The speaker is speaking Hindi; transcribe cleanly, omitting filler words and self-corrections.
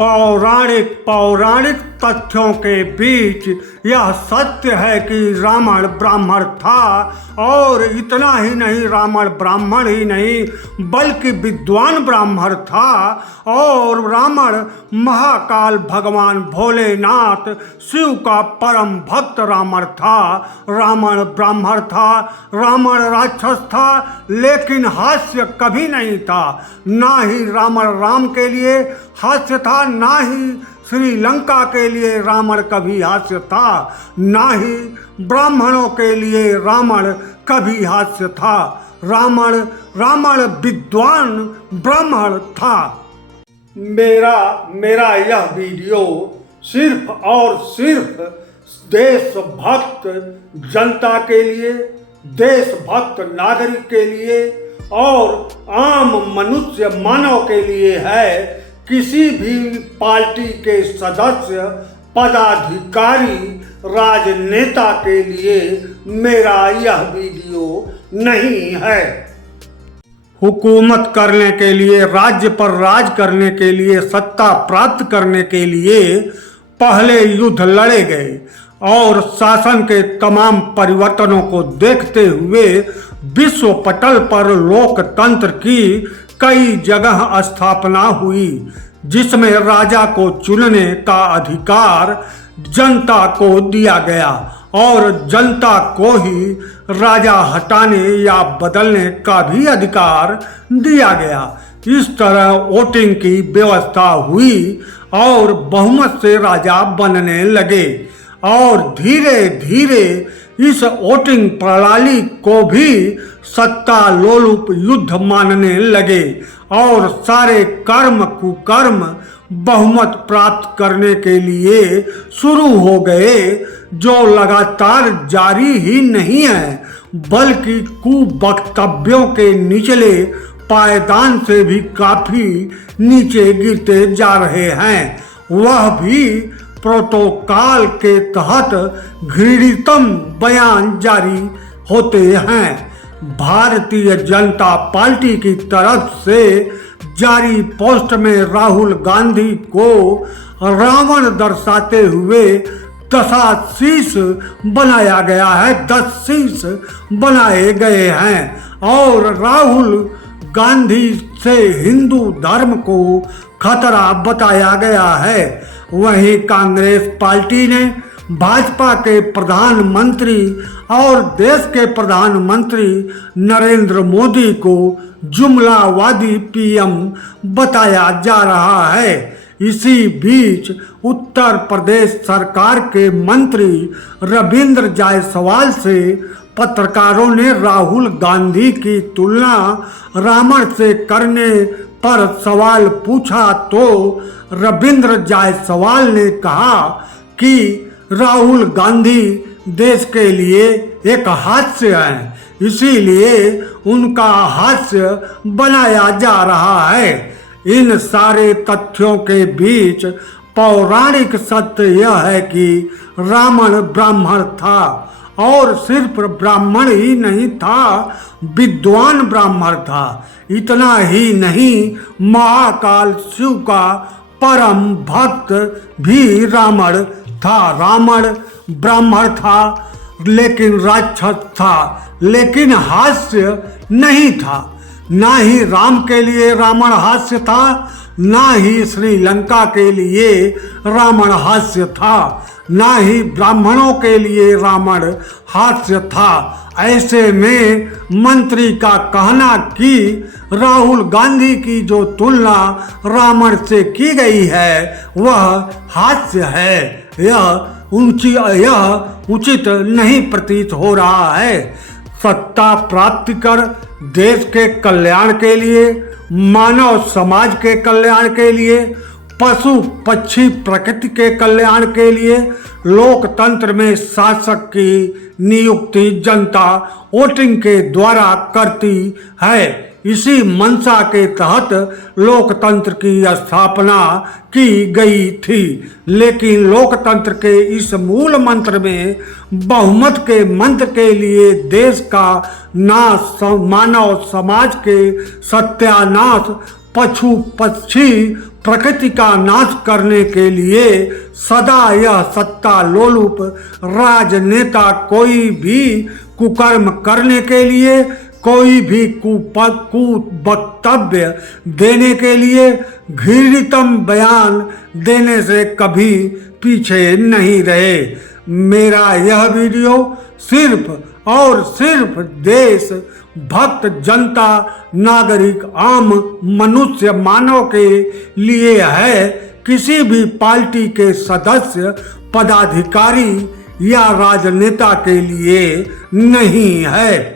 पौराणिक तथ्यों के बीच यह सत्य है कि रावण ब्राह्मण था, और इतना ही नहीं, रावण ब्राह्मण ही नहीं बल्कि विद्वान ब्राह्मण था। और रावण महाकाल भगवान भोलेनाथ शिव का परम भक्त रावण था। रावण ब्राह्मण था, रावण राक्षस था, लेकिन हास्य कभी नहीं था। ना ही रावण राम के लिए हास्य था, ना ही श्रीलंका के लिए रावण कभी हास्य था, ना ही ब्राह्मणों के लिए रावण कभी हास्य था। रावण विद्वान ब्राह्मण था। मेरा यह वीडियो सिर्फ और सिर्फ देशभक्त जनता के लिए, देशभक्त नागरिक के लिए और आम मनुष्य मानव के लिए है। किसी भी पार्टी के सदस्य, पदाधिकारी, राजनेता के लिए मेरा यह वीडियो नहीं है। हुकूमत करने के लिए, राज्य पर राज करने के लिए, सत्ता प्राप्त करने के लिए पहले युद्ध लड़े गए और शासन के तमाम परिवर्तनों को देखते हुए विश्व पटल पर लोकतंत्र की कई जगह स्थापना हुई, जिसमें राजा को चुनने का अधिकार जनता को दिया गया और जनता को ही राजा हटाने या बदलने का भी अधिकार दिया गया। इस तरह वोटिंग की व्यवस्था हुई और बहुमत से राजा बनने लगे और धीरे धीरे इस वोटिंग प्रणाली को भी सत्ता लोलुप युद्ध मानने लगे और सारे कर्म कुकर्म बहुमत प्राप्त करने के लिए शुरू हो गए, जो लगातार जारी ही नहीं है बल्कि कुवक्तव्यों के निचले पायदान से भी काफी नीचे गिरते जा रहे हैं। वह भी प्रोटोकॉल के तहत घृणितम बयान जारी होते हैं। भारतीय जनता पार्टी की तरफ से जारी पोस्ट में राहुल गांधी को रावण दर्शाते हुए दशाशीष बनाया गया है, 10 शीश बनाए गए हैं और राहुल गांधी से हिंदू धर्म को खतरा बताया गया है। वहीं कांग्रेस पार्टी ने भाजपा के प्रधानमंत्री और देश के प्रधानमंत्री नरेंद्र मोदी को जुमलावादी पीएम बताया जा रहा है। इसी बीच उत्तर प्रदेश सरकार के मंत्री रविंद्र जायसवाल से पत्रकारों ने राहुल गांधी की तुलना रावण से करने पर सवाल पूछा तो रविंद्र जायसवाल ने कहा कि राहुल गांधी देश के लिए एक हास्य है, इसीलिए उनका हास्य बनाया जा रहा है। इन सारे तथ्यों के बीच पौराणिक सत्य यह है कि रावण ब्राह्मण था और सिर्फ ब्राह्मण ही नहीं था, विद्वान ब्राह्मण था। इतना ही नहीं, महाकाल शिव का परम भक्त भी रावण था। रावण ब्राह्मण था लेकिन राक्षस था, लेकिन हास्य नहीं था। ना ही राम के लिए रावण हास्य था, ना ही श्रीलंका के लिए रावण हास्य था, ना ही ब्राह्मणों के लिए रावण हास्य था। ऐसे में मंत्री का कहना कि राहुल गांधी की जो तुलना रावण से की गई है वह हास्य है, यह उचित नहीं प्रतीत हो रहा है। सत्ता प्राप्ति कर देश के कल्याण के लिए, मानव समाज के कल्याण के लिए, पशु पक्षी प्रकृति के कल्याण के लिए लोकतंत्र में शासक की नियुक्ति जनता वोटिंग के द्वारा करती है। इसी मंशा के तहत लोकतंत्र की स्थापना की गई थी, लेकिन लोकतंत्र के इस मूल मंत्र में बहुमत के मंत्र के लिए देश का नाश, मानव समाज के सत्यानाश, पशु पक्षी प्रकृति का नाश करने के लिए सदा यह सत्ता लोलुप राजनेता कोई भी कुकर्म करने के लिए, कोई भी कुवक्तव्य देने के लिए, घृणितम बयान देने से कभी पीछे नहीं रहे। मेरा यह वीडियो सिर्फ और सिर्फ देश भक्त जनता, नागरिक, आम मनुष्य मानव के लिए है। किसी भी पार्टी के सदस्य, पदाधिकारी या राजनेता के लिए नहीं है।